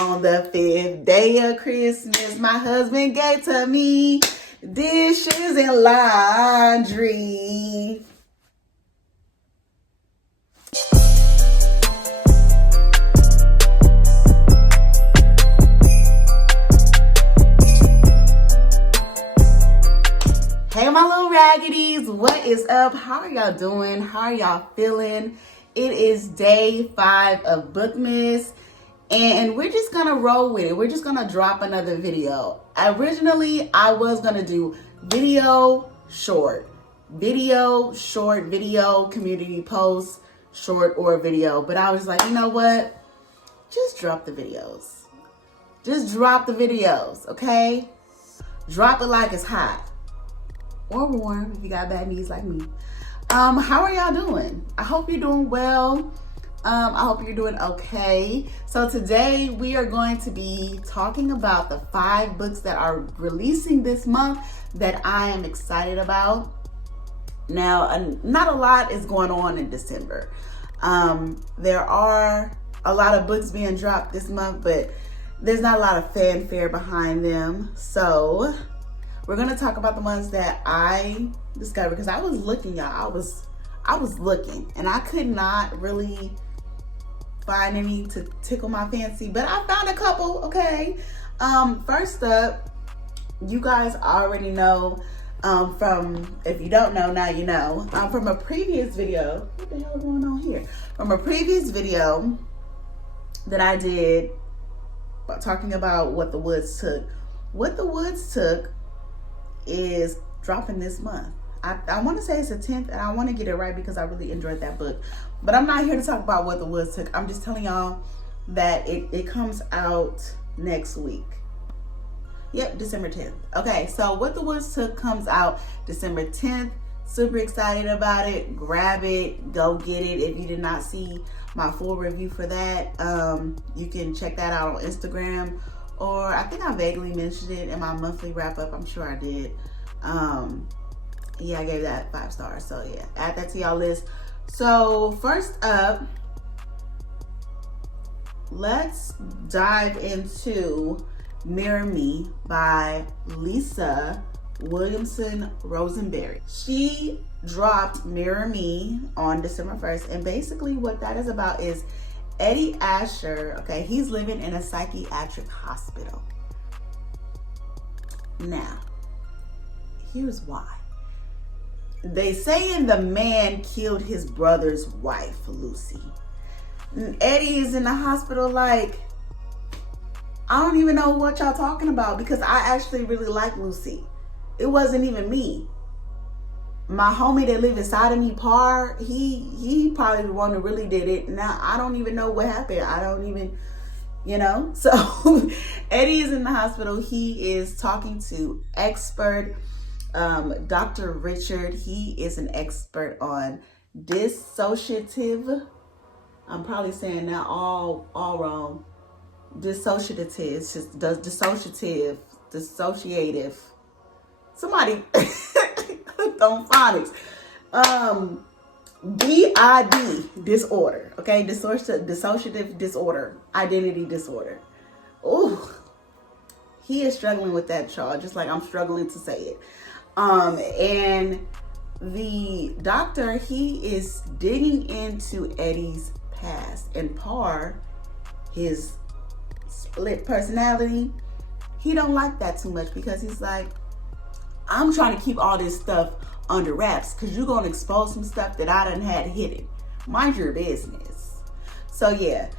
On the 5th day of Christmas, my husband gave to me dishes and laundry. Hey my little raggities, what is up? How are y'all doing? How are y'all feeling? It is day 5 of Bookmas, and we're just gonna roll with it. We're just gonna drop another video. Originally, I was gonna do video, short, community post, short or video, but I was like, you know what? Just drop the videos. Just drop the videos, okay? Drop it like it's hot. Or warm if you got bad knees like me. How are y'all doing? I hope you're doing well. I hope you're doing okay. So today we are going to be talking about the 5 books that are releasing this month that I am excited about. Now, not a lot is going on in December. There are a lot of books being dropped this month, but there's not a lot of fanfare behind them. So we're gonna talk about the ones that I discovered, because I was looking, y'all. I was looking, and I could not really find any to tickle my fancy, but I found a couple. Okay. First up, you guys already know, from, if you don't know, now you know, from a previous video. What the hell is going on here? From a previous video that I did talking about What the Woods Took. What the Woods Took is dropping this month. I want to say it's the 10th, and I want to get it right because I really enjoyed that book. But I'm not here to talk about What the Woods Took. I'm just telling y'all that it comes out next week. Yep, December 10th. Okay, so What the Woods Took comes out December 10th. Super excited about it. Grab it. Go get it. If you did not see my full review for that, you can check that out on Instagram. Or I think I vaguely mentioned it in my monthly wrap up. I'm sure I did. Yeah, I gave that 5 stars. So yeah, add that to y'all list. So first up, let's dive into Mirror Me by Lisa Williamson Rosenberry. She dropped Mirror Me on December 1st. And basically what that is about is Eddie Asher, okay, he's living in a psychiatric hospital. Now, here's why. They saying the man killed his brother's wife, Lucy. And Eddie is in the hospital like, I don't even know what y'all talking about, because I actually really like Lucy. It wasn't even me. My homie that lived inside of me, Par, he probably the one that really did it. Now, I don't even know what happened. I don't even, you know. So, Eddie is in the hospital. He is talking to expert, Dr. Richard. He is an expert on dissociative. I'm probably saying that all wrong. Dissociative. Somebody on phonics. DID disorder. Okay, dissociative disorder, identity disorder. Ooh, he is struggling with that, y'all, just like I'm struggling to say it. And the doctor, he is digging into Eddie's past, and Par, his split personality, he don't like that too much, because he's like, I'm trying to keep all this stuff under wraps because you're going to expose some stuff that I done had hidden. Mind your business. So yeah,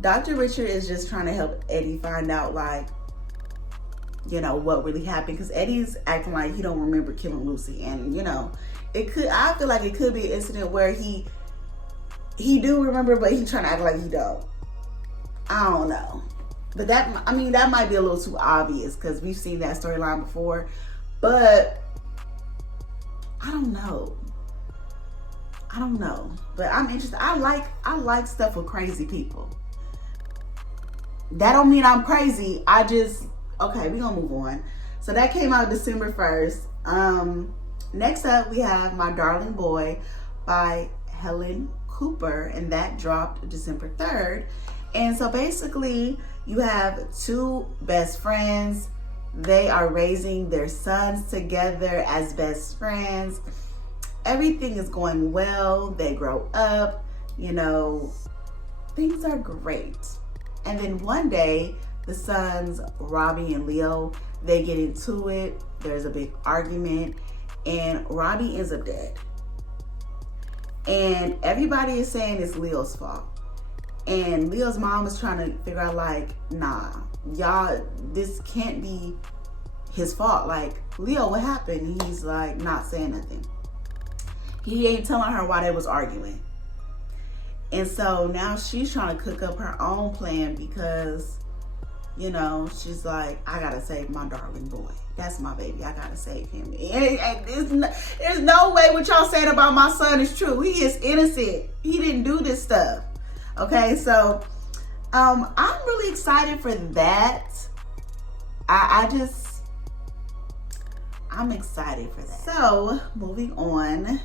Dr. Richard is just trying to help Eddie find out, like, you know, what really happened, because Eddie's acting like he don't remember killing Lucy. And, you know, I feel like it could be an incident where he do remember, but he trying to act like he don't. I don't know. But that might be a little too obvious, because we've seen that storyline before. But I don't know. But I'm interested. I like stuff with crazy people. That don't mean I'm crazy. Okay, we're gonna move on. So that came out December 1st. Next up we have My Darling Boy by Helen Cooper, and that dropped December 3rd. And so basically You have two best friends. They are raising their sons together as best friends. Everything is going well. They grow up, you know, things are great. And then one day, the sons, Robbie and Leo, they get into it. There's a big argument, and Robbie ends up dead. And everybody is saying it's Leo's fault. And Leo's mom is trying to figure out, like, nah, y'all, this can't be his fault. Like, Leo, what happened? And he's like, not saying nothing. He ain't telling her why they was arguing. And so now she's trying to cook up her own plan because, you know, she's like, I gotta save my darling boy. That's my baby. I gotta save him. There's no way what y'all saying about my son is true. He is innocent. He didn't do this stuff. Okay, so I'm really excited for that. I'm excited for that. So moving on,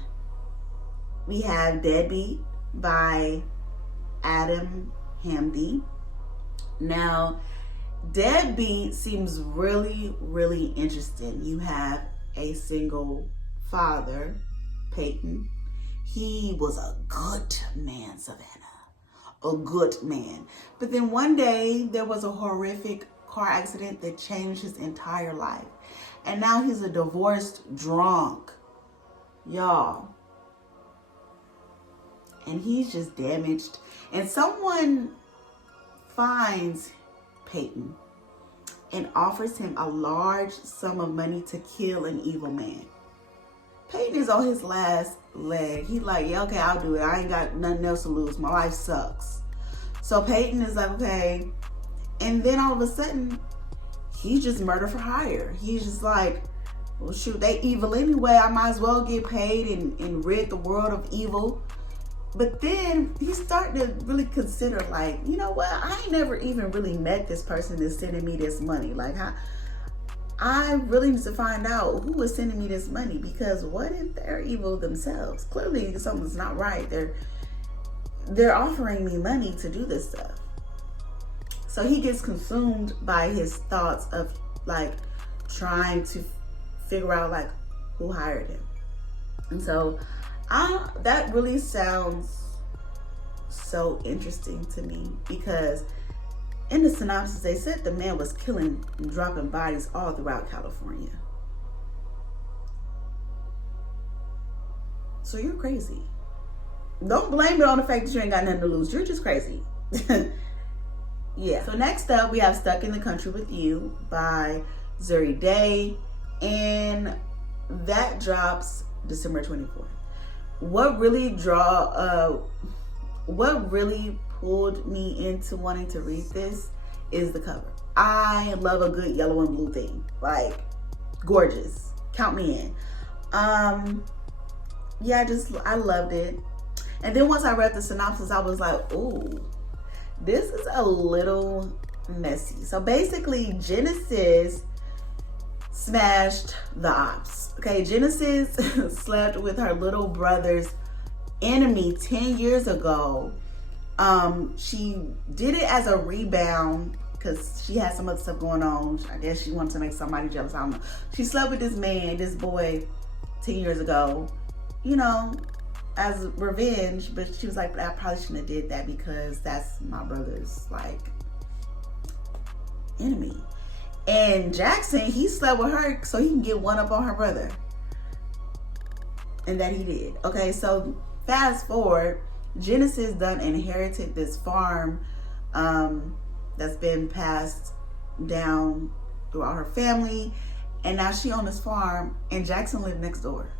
we have Deadbeat by Adam Hamdy. Now, Deadbeat seems really, really interesting. You have a single father, Peyton. He was a good man, Savannah. A good man. But then one day, there was a horrific car accident that changed his entire life. And now he's a divorced drunk. Y'all. And he's just damaged. And someone finds Peyton and offers him a large sum of money to kill an evil man. Peyton is on his last leg. He's like, yeah, okay, I'll do it. I ain't got nothing else to lose. My life sucks. So Peyton is like, okay. And then all of a sudden, he's just murder for hire. He's just like, well, shoot, they evil anyway. I might as well get paid and rid the world of evil. But then he's starting to really consider, like, you know what? I ain't never even really met this person that's sending me this money. Like, I really need to find out who is sending me this money, because what if they're evil themselves? Clearly something's not right. They're offering me money to do this stuff. So he gets consumed by his thoughts of, like, trying to figure out, like, who hired him. And so that really sounds so interesting to me, because in the synopsis, they said the man was killing and dropping bodies all throughout California. So you're crazy. Don't blame it on the fact that you ain't got nothing to lose. You're just crazy. Yeah. So next up, we have Stuck in the Country with You by Zuri Day. And that drops December 24th. What really pulled me into wanting to read this is the cover. I love a good yellow and blue thing. Like, gorgeous. Count me in. Yeah, I loved it. And then once I read the synopsis, I was like, ooh, this is a little messy. So basically, Genesis smashed the ops. Okay, Genesis slept with her little brother's enemy 10 years ago. She did it as a rebound because she had some other stuff going on. I guess she wanted to make somebody jealous. I don't know. She slept with this boy 10 years ago, you know, as revenge. But she was like, I probably shouldn't have did that because that's my brother's, like, enemy. And Jackson, he slept with her so he can get one up on her brother. And that he did. Okay, so fast forward, Genesis done inherited this farm that's been passed down throughout her family. And now she on this farm and Jackson lived next door.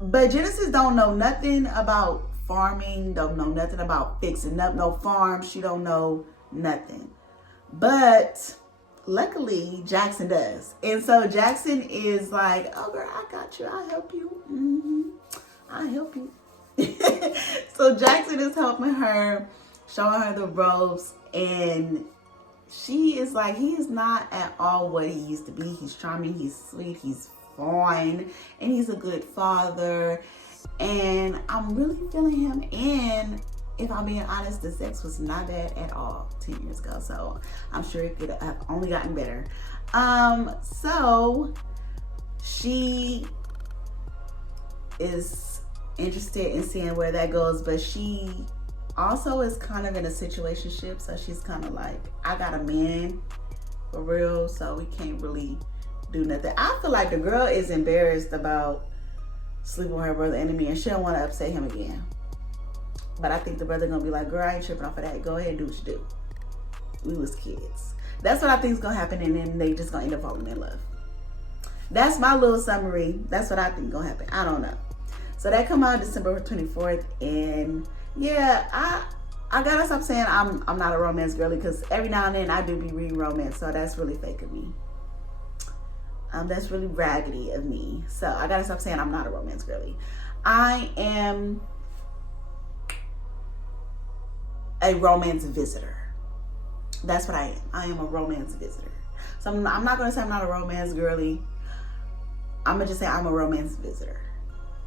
But Genesis don't know nothing about farming, don't know nothing about fixing up no farm. She don't know nothing. But luckily, Jackson does. And so Jackson is like, oh girl, I got you. I'll help you. I'll help you. So Jackson is helping her, showing her the ropes. And she is like, he is not at all what he used to be. He's charming. He's sweet. He's fine. And he's a good father. And I'm really feeling him in if I'm being honest, the sex was not bad at all 10 years ago. So I'm sure it could have only gotten better. So she is interested in seeing where that goes, but she also is kind of in a situationship. So she's kind of like, I got a man for real, so we can't really do nothing. I feel like the girl is embarrassed about sleeping with her brother enemy, and she don't want to upset him again. But I think the brother gonna be like, girl, I ain't tripping off of that. Go ahead and do what you do. We was kids. That's what I think is gonna happen, and then they just gonna end up falling in love. That's my little summary. That's what I think gonna happen. I don't know. So that come out December 24th, and yeah, I gotta stop saying I'm not a romance girly, because every now and then I do be reading romance, so that's really fake of me. That's really raggedy of me. So I gotta stop saying I'm not a romance girly. I am a romance visitor. That's what I am. I am a romance visitor. So I'm not gonna say I'm not a romance girly. I'm gonna just say I'm a romance visitor.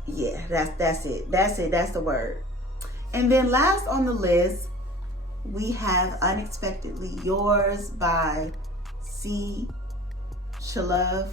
Yeah, that's it. That's the word. And then last on the list, we have Unexpectedly Yours by C. Shalove.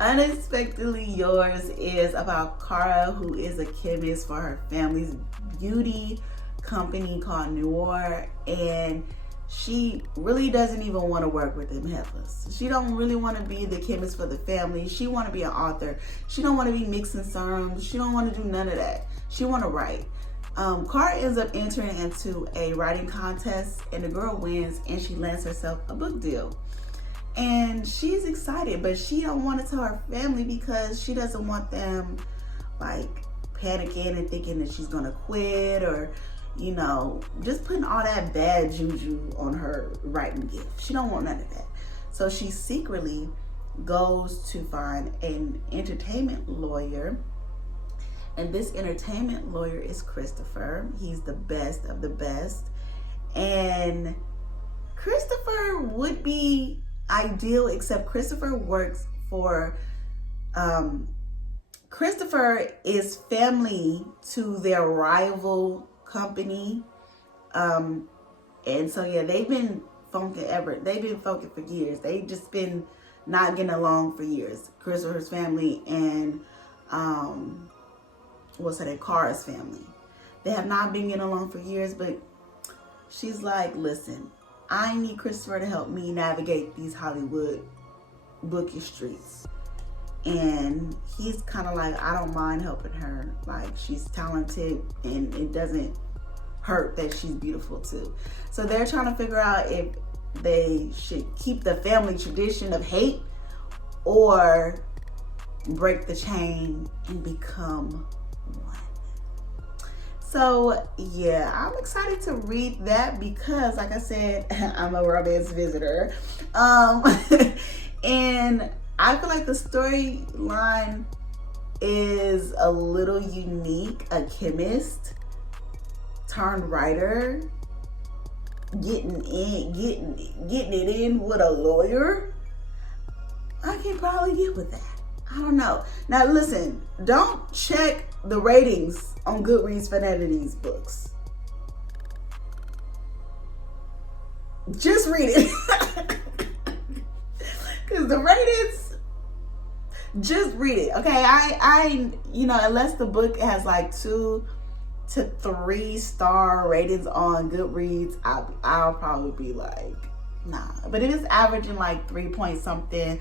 Unexpectedly Yours is about Kara, who is a chemist for her family's beauty company called Noir, and she really doesn't even want to work with them heifers. She don't really want to be the chemist for the family. She want to be an author. She don't want to be mixing serums. She don't want to do none of that. She want to write. Kara ends up entering into a writing contest, and the girl wins, and she lands herself a book deal. And she's excited, but she don't want to tell her family because she doesn't want them like panicking and thinking that she's gonna quit, or you know, just putting all that bad juju on her writing gift. She don't want none of that. So she secretly goes to find an entertainment lawyer, and this entertainment lawyer is Christopher. He's the best of the best, and Christopher would be ideal, except Christopher works for Christopher is family to their rival company, and so yeah, they've been funking for years. They just been not getting along for years. Christopher's family and Kara's family, they have not been getting along for years, but she's like, listen, I need Christopher to help me navigate these Hollywood bookish streets. And he's kind of like, I don't mind helping her. Like, she's talented, and it doesn't hurt that she's beautiful too. So they're trying to figure out if they should keep the family tradition of hate or break the chain and become one. So yeah, I'm excited to read that because, like I said, I'm a romance visitor. And I feel like the storyline is a little unique. A chemist turned writer getting it in with a lawyer. I can probably get with that. I don't know. Now listen, don't check the ratings on Goodreads for none of these books. Just read it. Because the ratings, just read it. Okay, I you know, unless the book has like 2 to 3 star ratings on Goodreads, I'll probably be like, nah. But it is averaging like 3 point something.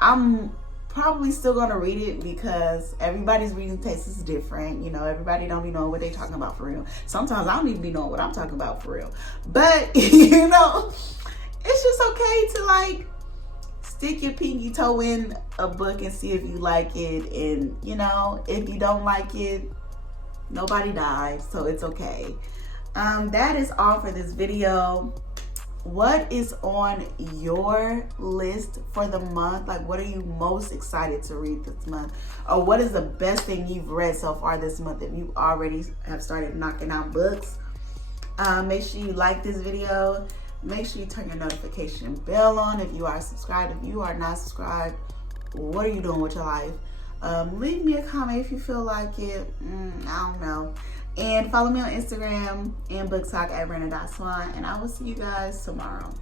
I'm probably still gonna read it because everybody's reading taste is different. You know, everybody don't be knowing what they talking about for real. Sometimes I don't even be knowing what I'm talking about for real. But you know, it's just okay to like stick your pinky toe in a book and see if you like it. And you know, if you don't like it, nobody dies, so it's okay. That is all for this video. What is on your list for the month? Like, what are you most excited to read this month? Or what is the best thing you've read so far this month if you already have started knocking out books? Make sure you like this video. Make sure you turn your notification bell on if you are subscribed. If you are not subscribed, What are you doing with your life? Leave me a comment if you feel like it. I don't know. And follow me on Instagram and Booktok at Brenda.Swan. And I will see you guys tomorrow.